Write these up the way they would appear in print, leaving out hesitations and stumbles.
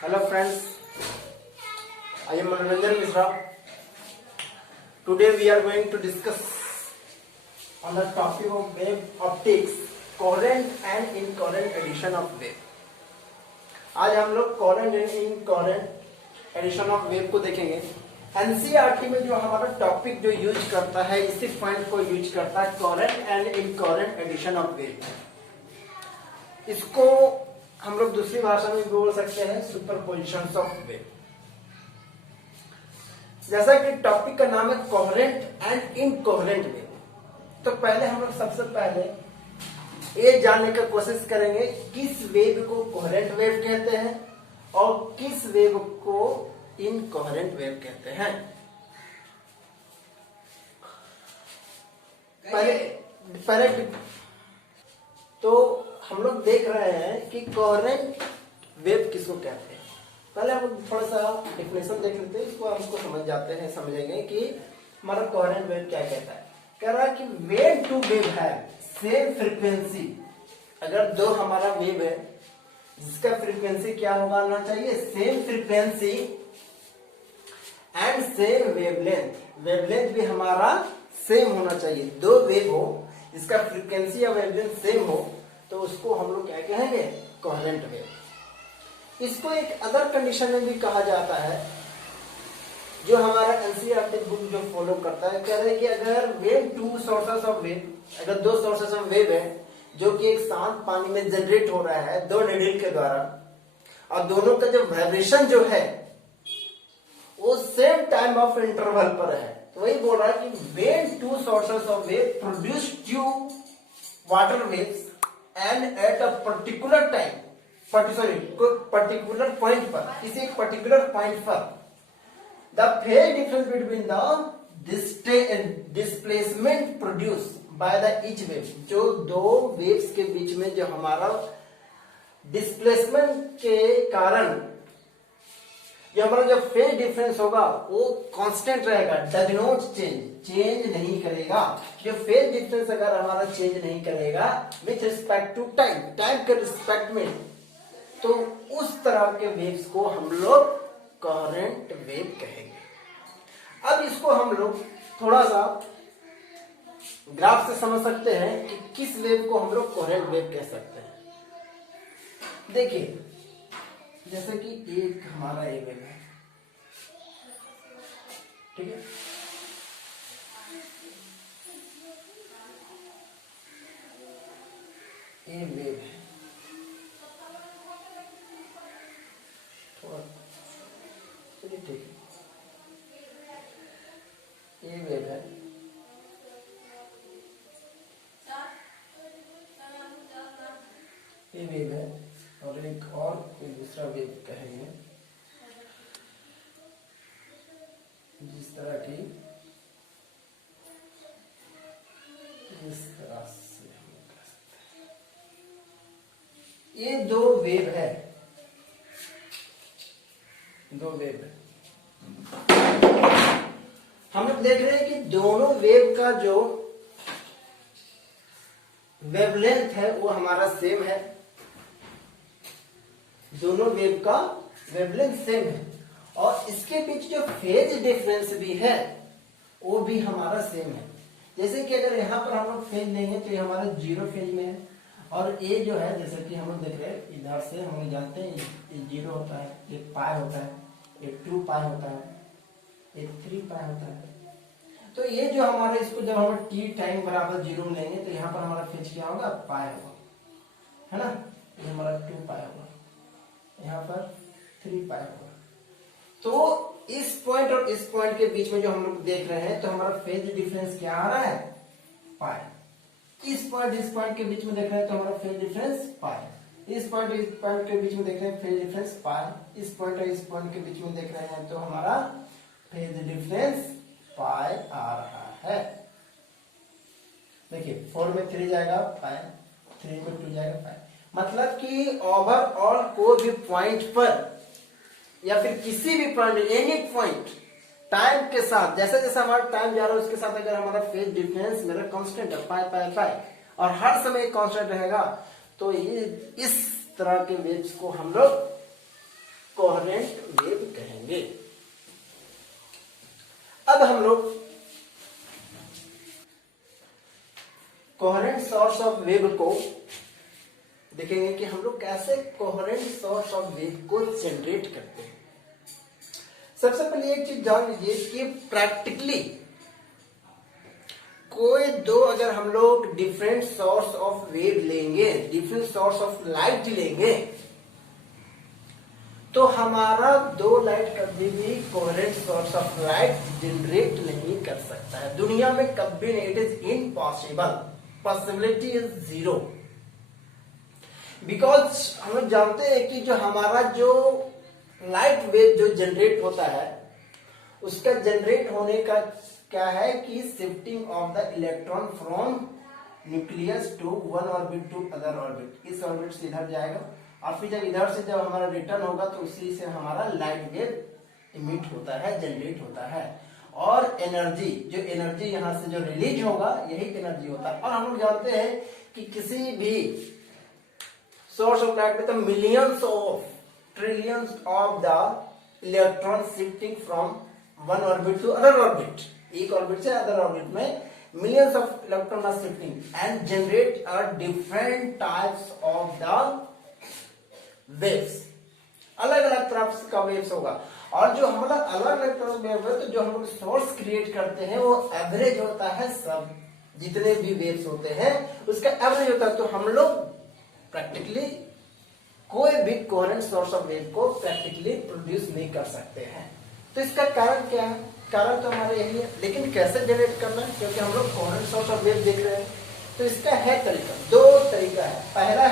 Hello friends, I am Manoranjan Mishra. Today we are going to discuss on the topic of wave optics, coherent and incoherent addition of wave. आज हम लोग coherent and incoherent addition of wave को देखेंगे। NCERT में जो हमारा topic जो use करता है इसी पॉइंट को यूज करता है coherent and incoherent addition of wave। इसको हम लोग दूसरी भाषा में बोल सकते हैं सुपरपोजिशन ऑफ वेव। जैसा कि टॉपिक का नाम है कोहेरेंट एंड इनकोहेरेंट वेव, तो पहले हम लोग सबसे पहले ये जानने का कोशिश करेंगे किस वेव को कोहेरेंट वेव कहते हैं और किस वेव को इनकोहेरेंट वेव कहते हैं। पहले तो हम लोग देख रहे हैं कि कोहेरेंट वेव किसको कहते हैं। पहले हम थोड़ा सा डेफिनेशन देख लेते हैं, इसको हमको समझ जाते हैं, समझेंगे कि हमारा कोहेरेंट वेव क्या कहता है। कह रहा है कि वेव टू वेव है सेम फ्रीक्वेंसी। अगर दो हमारा वेव है जिसका फ्रीक्वेंसी क्या होना चाहिए, same frequency and same wavelength. Wavelength भी हमारा सेम होना चाहिए। दो वेव हो जिसका फ्रीक्वेंसी या वेवलेंथ सेम हो तो उसको हम लोग क्या कहेंगे, कोहेरेंट वेव। इसको एक अदर कंडीशन में भी कहा जाता है जो हमारा एनसीईआरटी बुक जो फॉलो करता है। कह रहे हैं कि अगर wave two sources of wave, अगर दो सोर्सेस ऑफ वेव है जो कि एक शांत पानी में जनरेट हो रहा है दो नीडल के द्वारा, और दोनों का जो वाइब्रेशन जो है वो सेम टाइम ऑफ इंटरवल पर है, तो वही बोल रहा है कि wave two sources of wave produce two water waves and at a particular time, particular point पर, किसी एक पर्टिकुलर पॉइंट पर the phase difference between the displacement produce by the each wave. जो दो वेव्स के बीच में जो हमारा डिस्प्लेसमेंट के कारण जो हमारा जो फेज डिफरेंस होगा वो कांस्टेंट रहेगा, डज नॉट चेंज नहीं करेगा। जो फेज डिफरेंस अगर हमारा चेंज नहीं करेगा with respect to time, time के रिस्पेक्ट में, तो उस तरह के वेव्स को हम लोग कोहेरेंट वेव कहेंगे। अब इसको हम लोग थोड़ा सा ग्राफ से समझ सकते हैं कि किस वेव को हम लोग कोहेरेंट वेव कह सकते हैं। देखिए जैसे कि एक हमारा ए वेव है, ठीक है, ए वेव है, थोड़ा चलिए ठीक है, ए वेव है, ए वेव है और एक और कोई दूसरा वेव कहेंगे जिस तरह की इस तरह से हम कह सकते हैं। ये दो वेव है, दो वेव है। हम लोग देख रहे हैं कि दोनों वेव का जो वेवलेंथ है वो हमारा सेम है, दोनों वेव का वेवलेंथ सेम है, और इसके बीच जो फेज डिफरेंस भी है वो भी हमारा सेम है। जैसे कि अगर यहाँ पर हम लोग फेज लेंगे तो ये हमारा जीरो फेज में है, और ये जो है जैसे कि हम लोग देख रहे हैं इधर से हम लोग जानते हैं ये जीरो होता है, ये पाई होता है, ये 2 पाई होता है, ये 3 पाई होता है। तो ये जो हमारा, इसको जब हम टी टाइम बराबर जीरो में लेंगे तो यहाँ पर हमारा फेज क्या होगा, पाई होगा, है ना। ये हमारा 2 पाई होगा, यहाँ पर 3 पाई होगा। तो इस पॉइंट और इस पॉइंट के बीच में जो हम लोग देख रहे हैं तो हमारा फेज डिफरेंस क्या आ रहा है, पाई। इस पॉइंट के बीच में देख रहे हैं तो हमारा फेज डिफरेंस पाई। इस पॉइंट के बीच में देख रहे हैं फेज डिफरेंस पाई। इस पॉइंट और इस पॉइंट के बीच में देख रहे हैं तो हमारा फेज डिफरेंस पाई आ रहा है। देखिए 4 में 3 जाएगा पाई, 3 में 2 जाएगा पाई। मतलब कि ओवरऑल कोई भी पॉइंट पर या फिर किसी भी पॉइंट, एनी पॉइंट टाइम के साथ, जैसे जैसे हमारा टाइम जा रहा है उसके साथ अगर हमारा फेज डिफरेंस मेरा कांस्टेंट है पाई पाई पाई और हर समय कांस्टेंट रहेगा तो ये इस तरह के वेव्स को हम लोग को देखेंगे कि हम लोग कैसे कोहेरेंट सोर्स ऑफ वेव को जनरेट करते हैं। सबसे पहले एक चीज जान लीजिए कि प्रैक्टिकली कोई दो अगर हम लोग डिफरेंट सोर्स ऑफ वेव लेंगे, डिफरेंट सोर्स ऑफ लाइट लेंगे, तो हमारा दो लाइट कभी भी coherent source of light generate नहीं कर सकता है दुनिया में, कभी नहीं। It is impossible, possibility is zero. Because हम लोग जानते हैं कि जो हमारा जो लाइट वेव जो जनरेट होता है, उसका जनरेट होने का क्या है कि shifting of the electron from nucleus to one orbit to other orbit. इस ऑर्बिट से इधर जाएगा और फिर जब इधर से जब हमारा रिटर्न होगा तो उसी से हमारा लाइट वेव इमिट होता है, जनरेट होता है। और एनर्जी, जो एनर्जी यहां से जो रिलीज होगा, यही एनर्जी होता है। और हम लोग जानते हैं कि किसी भी सोर्स ऑफ लाइट में तो millions of trillions of the electron shifting from one orbit to other orbit. एक ऑर्बिट से अदर ऑर्बिट में millions of electrons are shifting and generate a different types of the waves। अलग अलग तरह का waves होगा। और जो हमारा अलग अलग तरह वेव है, तो जो हम लोग सोर्स क्रिएट करते हैं वो एवरेज होता है, सब जितने भी वेव्स होते हैं उसका एवरेज होता है। तो हम लोग प्रैक्टिकली कोई भी कोहेरेंट सोर्स ऑफ वेव को प्रैक्टिकली प्रोड्यूस नहीं कर सकते हैं। तो इसका कारण क्या है? कारण तो हमारा यही है, लेकिन कैसे जनरेट करना है, क्योंकि हम लोग कोहेरेंट सोर्स ऑफ वेव देख रहे हैं। तो इसका है तरीका, दो तरीका है। पहला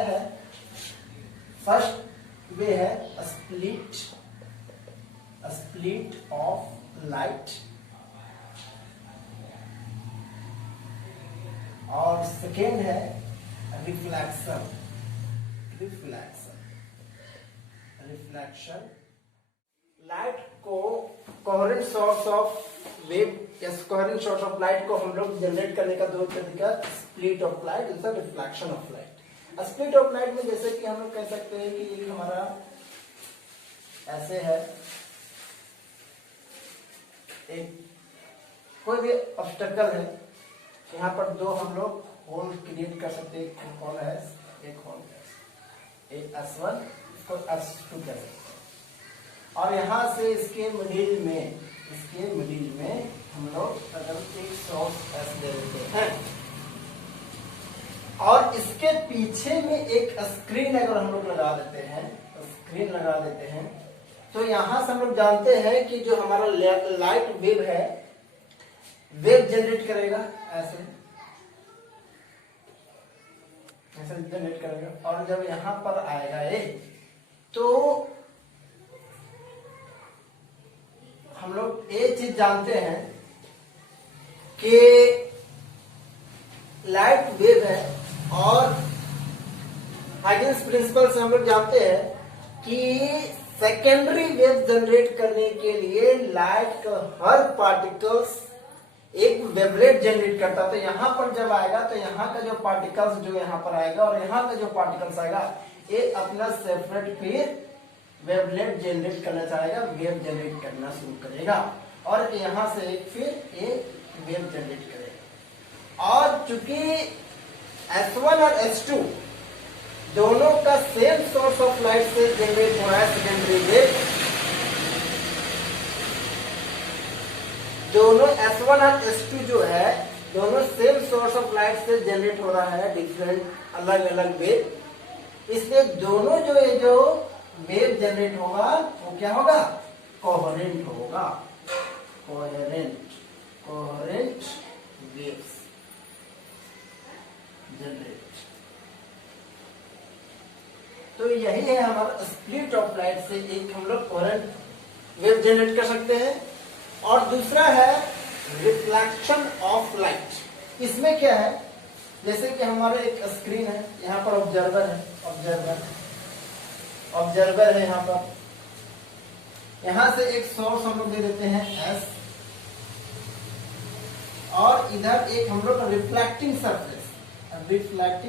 है फर्स्ट वे है स्प्लिट ऑफ लाइट, और सेकेंड है रिफ्लेक्शन। लाइट को कोहेरेंट सोर्स ऑफ वेव या कोहेरेंट सोर्स ऑफ लाइट को हम लोग जनरेट करने का दो तरीका, स्प्लिट ऑफ लाइट, दूसरा reflection of light. Split of light में जैसे कि हम लोग कह सकते हैं कि ये हमारा ऐसे है, एक कोई भी ऑब्स्टेकल है, यहाँ पर दो हम लोग होल क्रिएट कर सकते हैं। एक होल है, एक होल है, एक S1 इसको S2 कह सकते हैं। और यहां से इसके मिडिल में हम लोग अगर एक सोर्स S ले लेते हैं और इसके पीछे में एक स्क्रीन अगर हम लोग लगा देते हैं, तो यहां से हम लोग जानते हैं कि जो हमारा लाइट वेव है, वेव जनरेट करेगा ऐसे जनरेट करेगा। और जब यहां पर आएगा ये, तो हम लोग ये चीज जानते हैं कि लाइट वेव है, और हाइगन्स प्रिंसिपल से हम लोग जानते हैं कि सेकेंडरी वेव जनरेट करने के लिए लाइट का हर पार्टिकल्स एक वेवलेट जनरेट करता है। तो यहां पर जब आएगा तो यहाँ का जो पार्टिकल्स जो यहाँ पर आएगा और यहाँ का जो पार्टिकल्स आएगा, ये अपना सेपरेट फिर वेवलेट जनरेट करना चाहेगा, वेव जनरेट करना शुरू करेगा, और यहाँ से फिर ये वेव जनरेट करेगा। और चूंकि S1 और S2 दोनों का सेम सोर्स ऑफ लाइट से जनरेट हो रहा है सेकेंडरी वेव, दोनों S1 और S2 जो है दोनों सेम सोर्स ऑफ लाइट से जनरेट हो रहा है, डिफरेंट अलग अलग वेव। इसलिए दोनों जो वेव जनरेट होगा वो क्या होगा? कोहेरेंट होगा, कोहेरेंट वेव्स जनरेट। तो यही है हमारा स्प्लिट ऑफ लाइट से एक हम लोग कोहेरेंट वेव जनरेट कर सकते हैं। और दूसरा है रिफ्लेक्शन ऑफ लाइट। इसमें क्या है, जैसे कि हमारा एक स्क्रीन है, यहाँ पर ऑब्जर्वर है, ऑब्जर्वर है यहाँ पर, यहाँ से एक सोर्स हम लोग दे देते हैं S, और इधर एक हम लोग रिफ्लेक्टिंग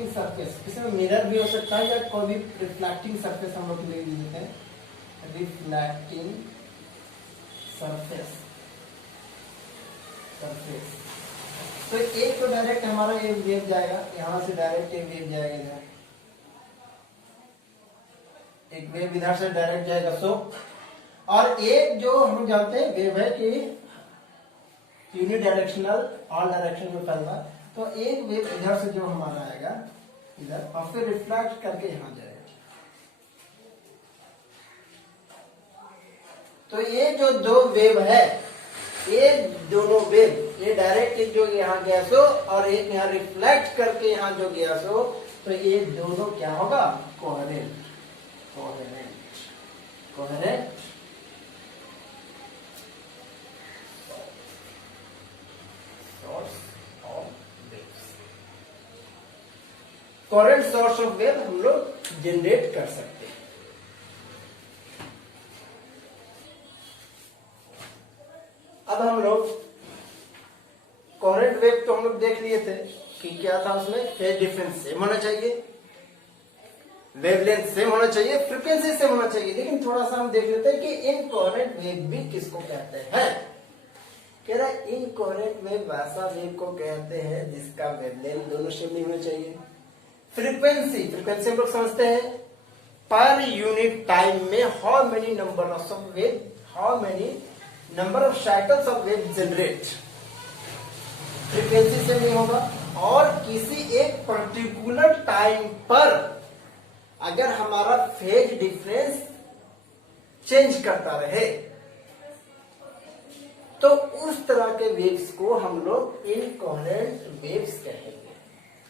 सरफेस, इसमें मिरर भी हो सकता है या कोई भी रिफ्लेक्टिंग सरफेस हम लोग ले देते हैं, रिफ्लेक्टिंग सरफेस। सरफेस। तो एक तो डायरेक्ट हमारा ये वेव जाएगा, यहां से डायरेक्ट ये वेव जाएगा इधर, एक वेव इधर से डायरेक्ट जाएगा सो। और एक जो हम जानते हैं वेव है कि यूनिडायरेक्शनल ऑल डायरेक्शन में फैलता है, तो एक वेव इधर से जो हमारा आएगा इधर और फिर रिफ्लेक्ट करके यहां जाएगा। तो ये जो दो वेव है, ये दोनों वेव, ये डायरेक्ट एक जो यहाँ गया सो और एक यहाँ रिफ्लेक्ट करके यहाँ जो गया सो, तो ये दोनों क्या होगा, coherent. Coherent coherent source of waves, coherent source of wave हम लोग जनरेट कर सकते हैं। अब हम लोग कोहेरेंट वेव तो हम लोग देख लिए थे कि क्या था, उसमें फेज डिफरेंस सेम होना चाहिए, वेवलेंथ सेम होना चाहिए, फ्रीक्वेंसी सेम होना चाहिए। लेकिन थोड़ा सा हम देख लेते हैं कि इनकोहेरेंट वेव भी किसको कहते हैं। कह रहा है इनकोहेरेंट वेव वैसा वेव को कहते हैं जिसका वेवलेंथ दोनों सेम नहीं होना चाहिए। फ्रीक्वेंसी, फ्रीक्वेंसी हम लोग समझते हैं पर यूनिट टाइम में how many number of wave, how many number of cycles of wave generate, frequency से नहीं होगा। और किसी एक पर्टिकुलर टाइम पर अगर हमारा फेज डिफरेंस चेंज करता रहे तो उस तरह के वेव्स को हम लोग इनकोहेरेंट वेव्स कहेंगे।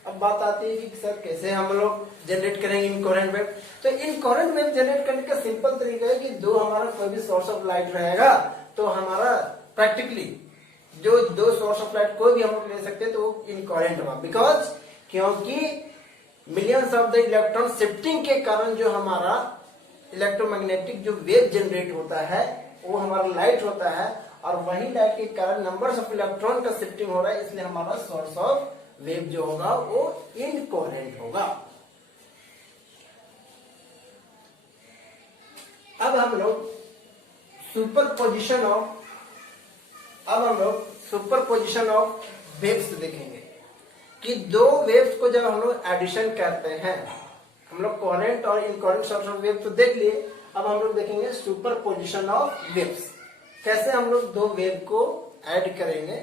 अब बात आती है कि सर कैसे हम लोग जनरेट करेंगे इनकोहेरेंट वेव। तो इनकोहेरेंट वेव जनरेट करने का सिंपल तरीका है कि दो हमारा कोई भी सोर्स ऑफ लाइट रहेगा तो हमारा प्रैक्टिकली जो दो सोर्स ऑफ लाइट कोई भी हम लोग ले सकते हैं तो वो इनकोहेरेंट होगा। बिकॉज क्योंकि millions of the electron shifting के कारण जो हमारा इलेक्ट्रोमैग्नेटिक जो वेव जनरेट होता है वो हमारा लाइट होता है, और वही लाइट के कारण नंबर्स ऑफ इलेक्ट्रॉन का शिफ्टिंग हो रहा है, इसलिए हमारा सोर्स ऑफ वेव जो होगा वो इनकोहेरेंट होगा। अब हम लोग सुपरपोजिशन ऑफ वेव्स देखेंगे कि दो वेव्स को जब हम लोग एडिशन करते हैं, हम लोग कोहेरेंट और इनकोहेरेंट सोर्स ऑफ वेव तो देख लिए, अब हम लोग देखेंगे सुपरपोजिशन ऑफ वेव्स, कैसे हम लोग दो वेव को ऐड करेंगे।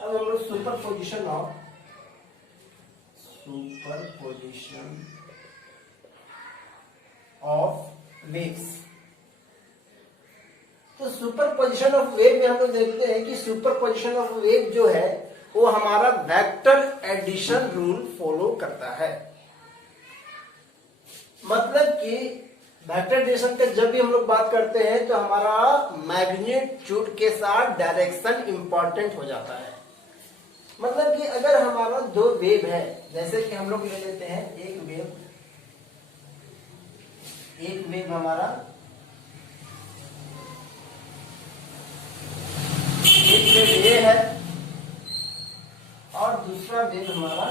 अब हम लोग सुपरपोजिशन ऑफ वेव्स, तो सुपरपोजिशन ऑफ वेव में हम लोग देखते हैं कि सुपरपोजिशन ऑफ वेव जो है वो हमारा वेक्टर एडिशन रूल फॉलो करता है। मतलब कि वेक्टर एडिशन का जब भी हम लोग बात करते हैं तो हमारा मैग्नीट्यूड के साथ डायरेक्शन इंपॉर्टेंट हो जाता है। मतलब कि अगर हमारा दो वेव है, जैसे कि हम लोग ले लेते हैं एक वेव हमारा, एक वेव ये है और दूसरा वेव हमारा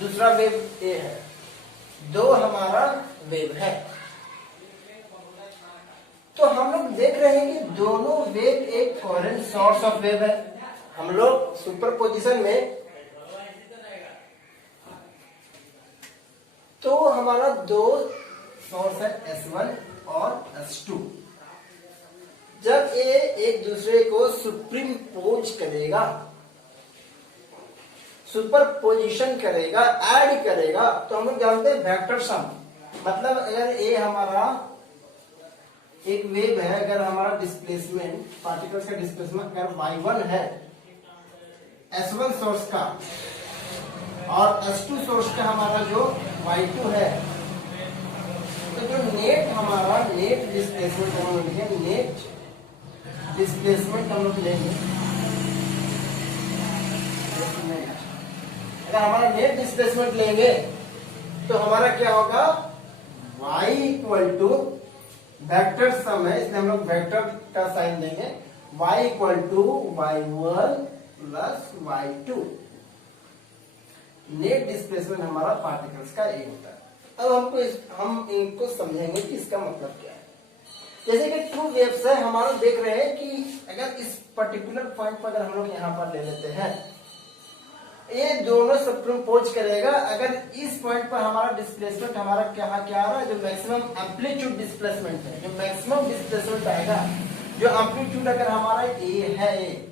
दूसरा वेव ए है, दो हमारा वेव है। तो हम लोग देख रहे हैं कि दोनों वेव एक कोहेरेंट सोर्स ऑफ वेव है। हम लोग सुपरपोजिशन में तो हमारा दो सोर्स है S1 और S2, जब ये एक दूसरे को सुप्रीमपोज करेगा, सुपरपोजिशन करेगा, ऐड करेगा, तो हम लोग जानते हैं वेक्टर सम। मतलब अगर ये हमारा एक वेव है, अगर हमारा डिस्प्लेसमेंट, पार्टिकल्स का डिस्प्लेसमेंट अगर y1 है S1 सोर्स का और S2 सोर्स का हमारा जो y2 है, तो जो नेट हमारा नेट डिस्प्लेसमेंट हम लोग लेंगे, नेट डिस्प्लेसमेंट हम लोग लेंगे। अगर हमारा नेट डिस्प्लेसमेंट लेंगे तो हमारा क्या होगा, y equal to vector sum है, इसलिए हम लोग वेक्टर का साइन देंगे, y equal to y1 plus y2। Net displacement हमारा पार्टिकल्स का ए होता है। अब हम इनको समझेंगे कि इसका मतलब क्या है। जैसे कि टू वेव्स है, हमारा देख रहे हैं कि अगर इस पर्टिकुलर पॉइंट पर अगर हम लोग यहाँ पर ले लेते हैं, ये दोनों सुपरइम्पोज करेगा। अगर इस पॉइंट पर हमारा डिस्प्लेसमेंट हमारा क्या आ रहा है, जो मैक्सिमम एम्पलीट्यूड डिस्प्लेसमेंट है, जो मैक्सिमम डिस्प्लेसमेंट आएगा, जो एम्पलीट्यूड अगर हमारा ए है ए,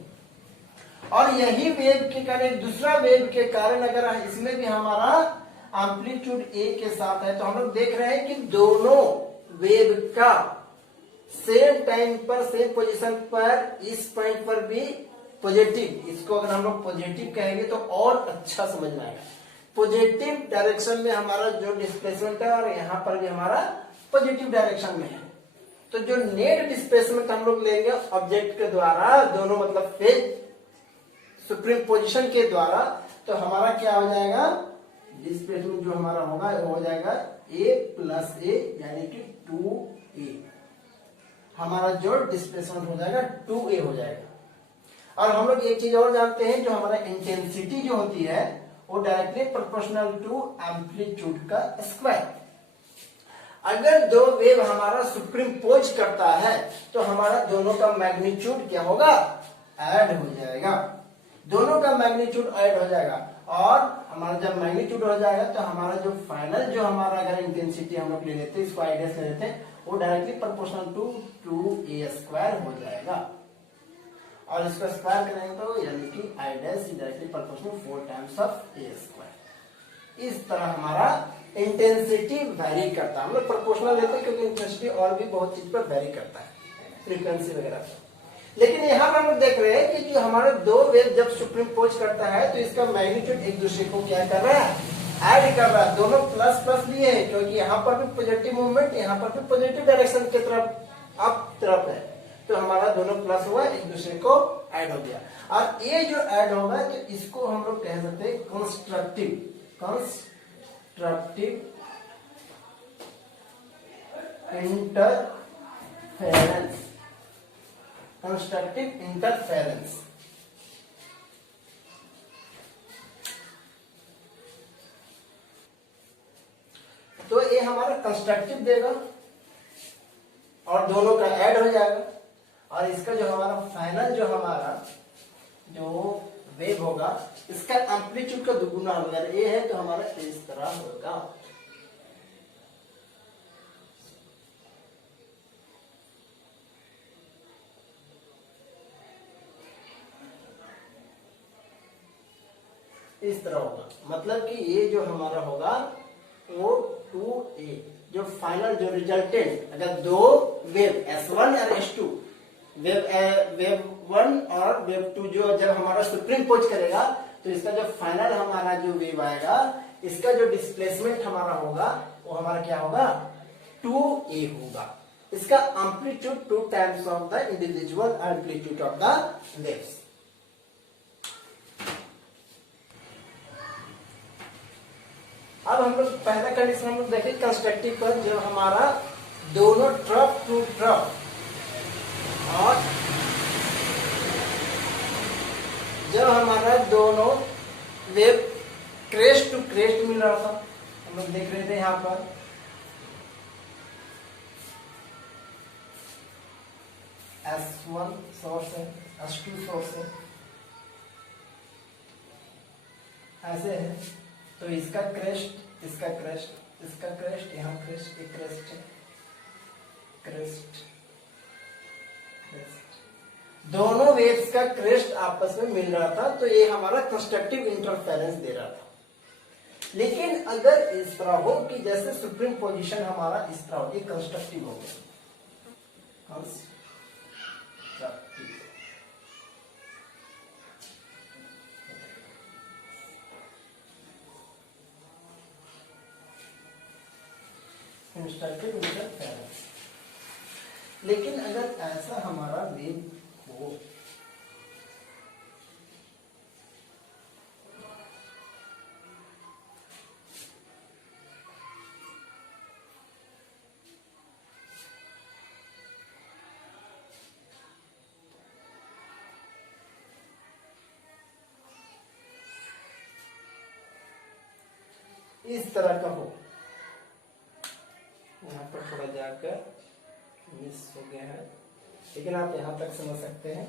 और यही वेव के कारण दूसरा वेव के कारण अगर इसमें भी हमारा एम्पलीट्यूड ए के साथ है, तो हम लोग देख रहे हैं कि दोनों वेव का सेम टाइम पर सेम पोजीशन पर इस पॉइंट पर भी पॉजिटिव, इसको अगर हम लोग पॉजिटिव कहेंगे तो और अच्छा समझ में आएगा। पॉजिटिव डायरेक्शन में हमारा जो डिस्प्लेसमेंट है और यहाँ पर भी हमारा पॉजिटिव डायरेक्शन में है, तो जो नेट डिस्प्लेसमेंट हम लोग लेंगे ऑब्जेक्ट के द्वारा, दोनों मतलब फेज सुप्रीम पोजीशन के द्वारा, तो हमारा क्या हो जाएगा, डिस्प्लेसमेंट जो हमारा होगा वो हो जाएगा a प्लस ए, यानी कि 2a। हमारा जो डिस्प्लेसमेंट हो जाएगा 2a हो जाएगा। और हम लोग एक चीज और जानते हैं, जो हमारा इंटेंसिटी जो होती है वो डायरेक्टली प्रोपोर्शनल टू एम्पलीट्यूड का स्क्वायर। अगर दो वेव हमारा सुप्रीम पोज करता है तो हमारा दोनों का मैग्नीट्यूड क्या होगा, ऐड हो जाएगा। दोनों का मैग्नीट्यूड ऐड हो जाएगा, और हमारा जब मैग्नीट्यूड हो जाएगा तो हमारा जो फाइनल जो हमारा अगर इंटेंसिटी हम लोग ले लेते हैं, इसको आइडियस ले लेते हैं, वो directly proportional to 2a square हो जाएगा। और इसको स्क्वायर करेंगे तो यानी कि I dash directly proportional 4 times of a square. इस तरह हमारा इंटेंसिटी वेरी करता है। हम लोग प्रोपोर्शनल लेते हैं क्योंकि इंटेंसिटी और भी बहुत चीज पर वेरी करता है, फ्रीक्वेंसी वगैरह पर। लेकिन यहाँ पर हम लोग देख रहे हैं कि जो हमारे दो वेव जब सुप्रीम पोज करता है तो इसका मैग्नीट्यूड एक दूसरे को क्या कर रहा है, ऐड कर रहा है। दोनों प्लस प्लस लिए हैं क्योंकि यहाँ पर भी पॉजिटिव मूवमेंट, यहाँ पर भी पॉजिटिव डायरेक्शन की तरफ अप तरफ है, तो हमारा दोनों प्लस हुआ, एक दूसरे को ऐड हो गया। और ये जो ऐड होगा तो इसको हम लोग कह सकते हैं कंस्ट्रक्टिव इंटरफेरेंस। Constructive interference. तो ये हमारा कंस्ट्रक्टिव देगा और दोनों का ऐड हो जाएगा, और इसका जो हमारा फाइनल जो हमारा जो वेव होगा, इसका एम्पलीट्यूड का दुगुना होगा। ये है तो हमारा इस तरह होगा। इस तरह होगा, मतलब कि ये जो हमारा होगा वो 2a, जो फाइनल जो रिजल्टेंट, अगर दो वेव S1 और S2, वेव 1 और वेव 2 जो जब हमारा सुप्रीम पोज करेगा तो इसका जो फाइनल हमारा जो वेव आएगा, इसका जो डिस्प्लेसमेंट हमारा होगा वो हमारा क्या होगा, 2a होगा। इसका amplitude 2 times of the individual amplitude of the waves. अब हम लोग पहला कंडीशन हम लोग देखें कंस्ट्रक्टिव पर, जब हमारा दोनों ट्रफ टू ट्रफ और जब हमारा दोनों वेव क्रेस्ट टू क्रेस्ट मिल रहा था, हम लोग देख रहे थे यहां पर S1 सोर्स है, S2 सोर्स है, ऐसे है। तो इसका क्रेस्ट, इसका क्रेस्ट, इसका क्रेस्ट, यहाँ क्रेस्ट, एक क्रेस्ट है, क्रेस्ट, क्रेस्ट, दोनों वेव्स का क्रेस्ट आपस में मिल रहा था, तो ये हमारा कंस्ट्रक्टिव इंटरफेरेंस दे रहा था। लेकिन अगर इस तरह हो कि जैसे सुप्रीम पोजीशन हमारा इस तरह हो, ये कंस्ट्रक्टिव हो गया, कंस्ट्रक्टिव इंटरफेरेंस। लेकिन अगर ऐसा हमारा वेव हो, तरह का हो, यहाँ पर थोड़ा जाकर मिस हो गया है, लेकिन आप यहाँ तक समझ सकते हैं।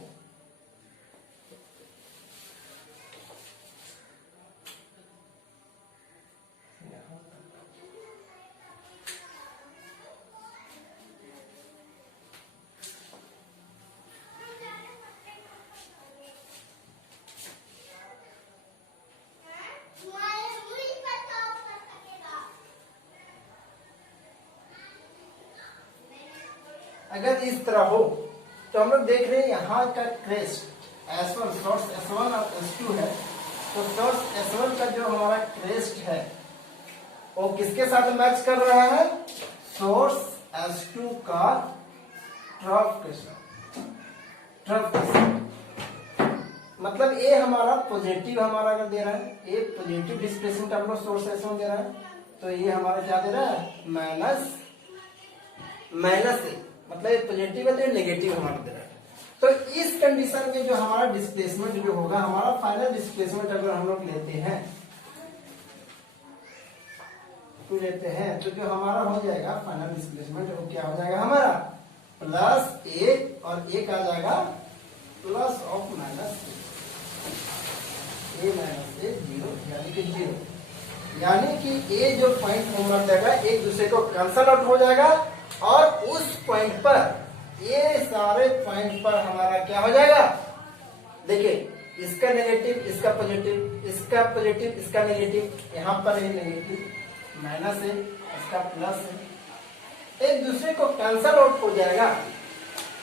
अगर इस तरह हो तो हम लोग देख रहे हैं यहाँ का क्रेस्ट S1 सोर्स S1 और S2 है, तो सोर्स S1 का जो हमारा क्रेस्ट है वो किसके साथ मैच कर रहा है? सोर्स S2 का ट्रफ के साथ, ट्रफ के साथ। मतलब ये हमारा पॉजिटिव हमारा अगर दे रहा है, ये पॉजिटिव डिस्प्लेसमेंट हम लोग सोर्स S1 दे रहा है, तो ये हमारा क्या दे रहा है? माइनस ए, मतलब ये पॉजिटिव है तो ये नेगेटिव हमारा दे रहा है। तो इस कंडीशन में जो हमारा डिस्प्लेसमेंट जो होगा, हमारा फाइनल डिस्प्लेसमेंट अगर हम लोग लेते हैं तो जो हमारा हो जाएगा फाइनल डिस्प्लेसमेंट वो क्या हो जाएगा हमारा? प्लस ए, और एक आ जाएगा plus of minus A minus A, zero, यानी कि जीरो। यानी कि ए जो पॉइंट होगा जाएगा एक दूसरे को कैंसल आउट हो जाएगा, और उस पॉइंट पर, ये सारे पॉइंट पर हमारा क्या हो जाएगा? देखिए, इसका नेगेटिव, इसका पॉजिटिव, इसका पॉजिटिव, इसका नेगेटिव, यहाँ पर ये नेगेटिव माइनस है, इसका प्लस है, एक दूसरे को कैंसल आउट हो जाएगा।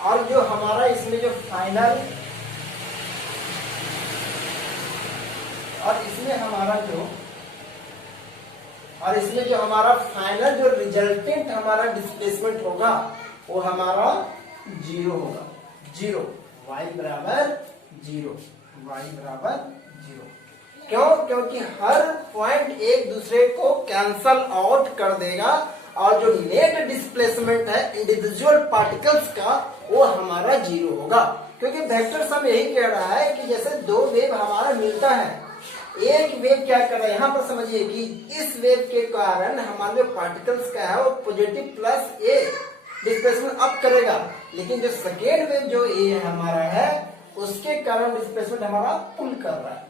और जो हमारा इसमें जो फाइनल, और इसमें जो हमारा फाइनल जो रिजल्टेंट हमारा डिस्प्लेसमेंट होगा वो हमारा जीरो होगा, जीरो, y बराबर जीरो, y बराबर जीरो। क्यों? क्योंकि हर पॉइंट एक दूसरे को कैंसल आउट कर देगा, और जो नेट डिस्प्लेसमेंट है इंडिविजुअल पार्टिकल्स का वो हमारा जीरो होगा। क्योंकि वेक्टर सम यही कह रहा है कि जैसे दो वेव हमारा मिलता है, एक वेव क्या कर रहा है, यहाँ पर समझिए कि इस वेव के कारण हमारे जो पार्टिकल्स का है वो पॉजिटिव प्लस ए डिस्प्लेसमेंट अप करेगा, लेकिन जो सेकेंड वेव जो ए हमारा है उसके कारण डिस्प्लेसमेंट हमारा पुल कर रहा है।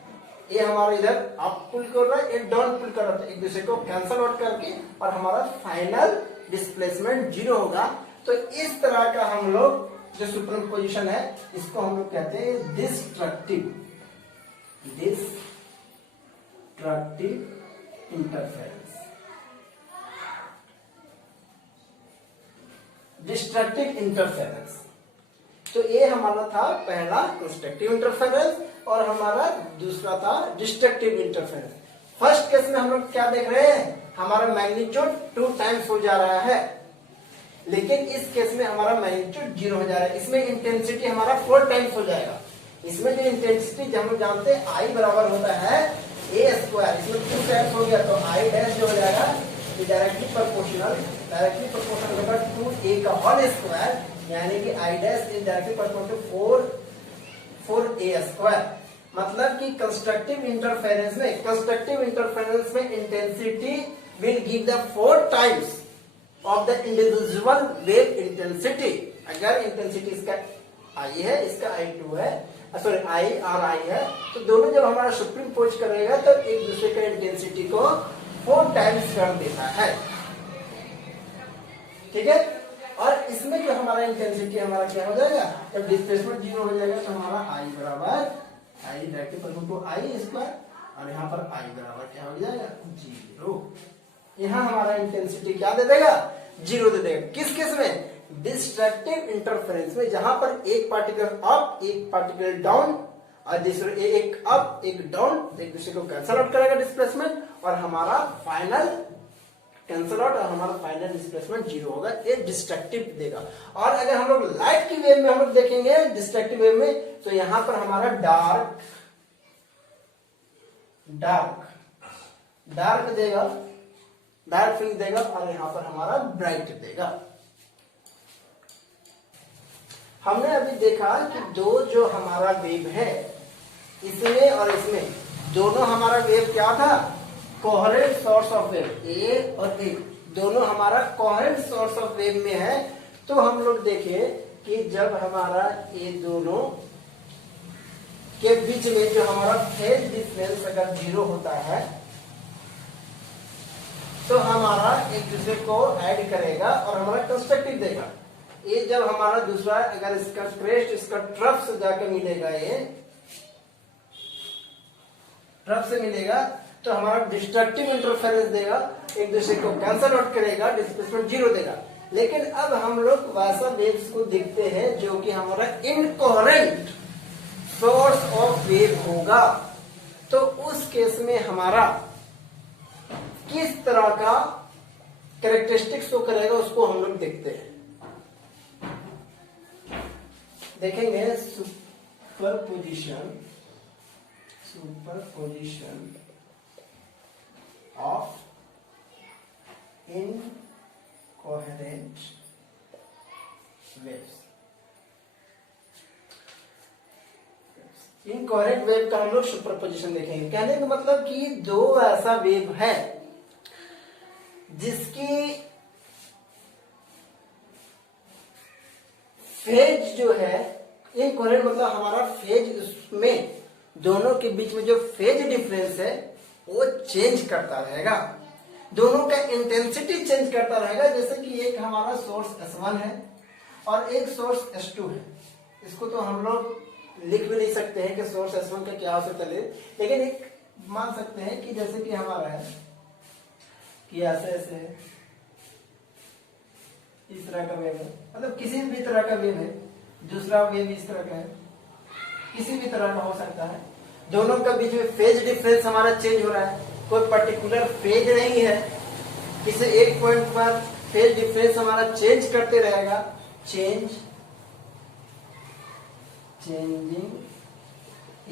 ये हमारा इधर अप पुल कर रहा है, एक डाउन पुल कर रहा है, एक दूसरे को कैंसल आउट करके, और हमारा फाइनल डिस्प्लेसमेंट जीरो होगा। तो इस तरह का हम लोग जो सुपर पोजिशन है इसको हम लोग कहते हैं डिस्ट्रक्टिव इंटरफेरेंस। डिस्ट्रक्टिव इंटरफेरेंस, तो ये हमारा था पहला कंस्ट्रक्टिव इंटरफेरेंस, और हमारा दूसरा था डिस्ट्रक्टिव इंटरफेरेंस। फर्स्ट केस में हम लोग क्या देख रहे हैं, हमारा मैग्नीट्यूड 2 टाइम्स हो जा रहा है, लेकिन इस केस में हमारा मैग्नीट्यूड 0 हो जा रहा है। इसमें इंटेंसिटी हमारा 4 टाइम्स हो जाएगा। इसमें जो इंटेंसिटी हम लोग जानते हैं I बराबर होता है ए स्क्वायर, इसमें 2 टाइम्स हो गया तो I डैश जो हो जाएगा डायरेक्टली प्रोपोर्शनल होगा 2a का होल स्क्वायर, यानी कि I dash is directly proportional 4a square. मतलब कि कंस्ट्रक्टिव इंटरफेरेंस में intensity will give the 4 times of the individual wave intensity. अगर इंटेंसिटी इसका I है, इसका I2 है, सॉरी I और I है, तो दोनों जब हमारा सुप्रीम पोज करेगा तो एक दूसरे का इंटेंसिटी को 4 टाइम्स कर देता है, ठीक है। और इसमें जो हमारा इंटेंसिटी हमारा क्या हो जाएगा, जब डिस्प्लेसमेंट 0 हो जाएगा तो हमारा I बराबर I directly equal to I square, और यहाँ पर I बराबर क्या हो जाएगा 0। यहाँ हमारा इंटेंसिटी क्या दे देगा, 0 दे देगा। किस केस में, डिस्ट्रक्टिव इंटरफेरेंस में, जहां पर एक पार्टिकल अप एक पार्टिकल डाउन, और दूसरे एक अप एक डाउन, एक दूसरे को कैंसल आउट करेगा डिस्प्लेसमेंट, और हमारा फाइनल कैंसल आउट, और हमारा फाइनल डिस्प्लेसमेंट 0 होगा। ये डिस्ट्रक्टिव देगा। और अगर हम लोग लाइट की वेव में हम लोग देखेंगे डिस्ट्रक्टिव वेव में, तो यहां पर हमारा डार्क देगा, डार्क फील्ड देगा, और यहां पर हमारा ब्राइट देगा। हमने अभी देखा कि दो जो हमारा वेव है, इसमें और इसमें, दोनों हमारा वेव क्या था, कोहेरेंट सोर्स ऑफ वेव, ए और ए दोनों हमारा कोहेरेंट सोर्स ऑफ वेव में है। तो हम लोग देखें कि जब हमारा ये दोनों के बीच में जो हमारा फेज डिफरेंस अगर 0 होता है तो हमारा एक दूसरे को ऐड करेगा और हमारा कंस्ट्रक्टिव देगा। ये जब हमारा दूसरा अगर इसका क्रेस्ट इसका ट्रफ से जाकर मिलेगा, ये ट्रफ से मिलेगा तो हमारा डिस्ट्रक्टिव इंटरफेरेंस देगा, एक दूसरे को कैंसल आउट करेगा, डिस्प्लेसमेंट 0 देगा। लेकिन अब हम लोग वैसा वेव्स को देखते हैं जो कि हमारा इनकोहेरेंट सोर्स ऑफ वेव होगा। तो उस केस में हमारा किस तरह का कैरेक्टरिस्टिक्स शो करेगा उसको हम लोग देखते हैं। देखेंगे superposition of incoherent waves. Incoherent wave का हम लोग सुपरपोजिशन देखेंगे। कहने का मतलब कि दो ऐसा वेव है जिसकी फेज जो है इनकोहेरेंट, मतलब हमारा फेज उसमें दोनों के बीच में जो फेज डिफरेंस है वो चेंज करता रहेगा, दोनों का इंटेंसिटी चेंज करता रहेगा। जैसे कि एक हमारा सोर्स S1 है और एक सोर्स S2 है। इसको तो हम लोग लिख भी नहीं सकते हैं कि सोर्स S1 का क्या हो सकता है, लेकिन एक मान सकते हैं कि जैसे कि हमारा है कि ऐसे है, इस तरह का वेव है, मतलब किसी भी तरह का वेव है, दूसरा वेव इस तरह का है, किसी भी तरह का हो सकता है। दोनों का बीच में फेज डिफरेंस हमारा चेंज हो रहा है, कोई पर्टिकुलर फेज नहीं है, किसी एक पॉइंट पर फेज डिफरेंस हमारा चेंज करते रहेगा, चेंजिंग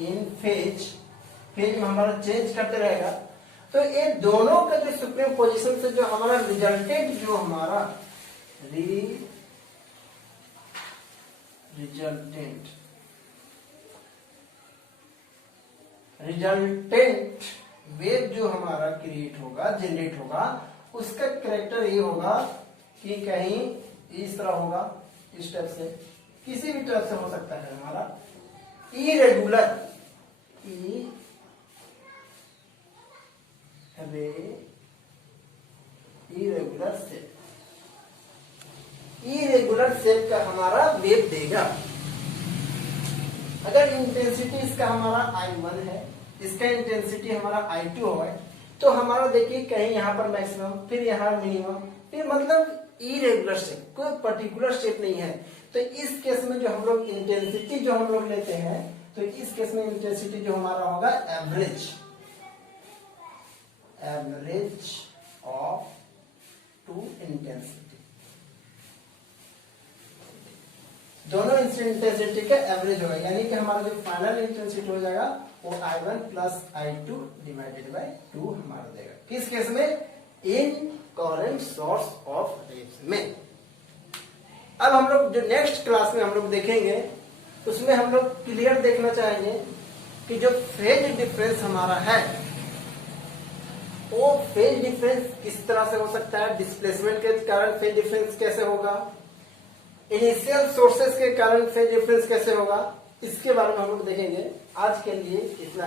इन फेज में हमारा चेंज करते रहेगा। तो ये दोनों का जो सुप्रीम पोजीशन से जो हमारा रिजल्टेंट जो हमारा रिजल्टेंट वेव जो हमारा क्रिएट होगा, जनरेट होगा, उसका कैरेक्टर ये होगा कि कहीं इस तरह होगा, इस टाइप से, किसी भी तरह से हो सकता है हमारा इरेगुलर इरेगुलर शेप का हमारा वेव देगा। अगर इंटेंसिटी इसका हमारा I1 है, इसका इंटेंसिटी हमारा I2 है, तो हमारा देखिए कहीं यहाँ पर मैक्सिमम, फिर यहाँ मिनिमम, फिर मतलब इरेगुलर शेप, कोई पर्टिकुलर शेप नहीं है। तो इस केस में जो हम लोग इंटेंसिटी जो हम लोग लेते हैं, तो इस केस में इंटेंसिटी जो हमारा होगा एवरेज ऑफ टू इंटेंसिटी, दोनों इंटेंसिटी का एवरेज होगा, यानी कि हमारा जो फाइनल इंटेंसिटी हो जाएगा वो I1 plus I2 divided by 2 हमारा देगा। किस केस में? इनकोहेरेंट सोर्स ऑफ वेव्स में। अब हम लोग जो नेक्स्ट क्लास में हम लोग देखेंगे उसमें हम लोग क्लियर देखना चाहेंगे कि जो फेज डिफरेंस हमारा है वो फेज डिफरेंस किस तरह से हो सकता है, डिस्प्लेसमेंट के कारण फेज डिफरेंस कैसे होगा, इनिशियल सोर्सेस के कारण फेज डिफरेंस कैसे होगा, इसके बारे में हम लोग देखेंगे। आज के लिए इतना।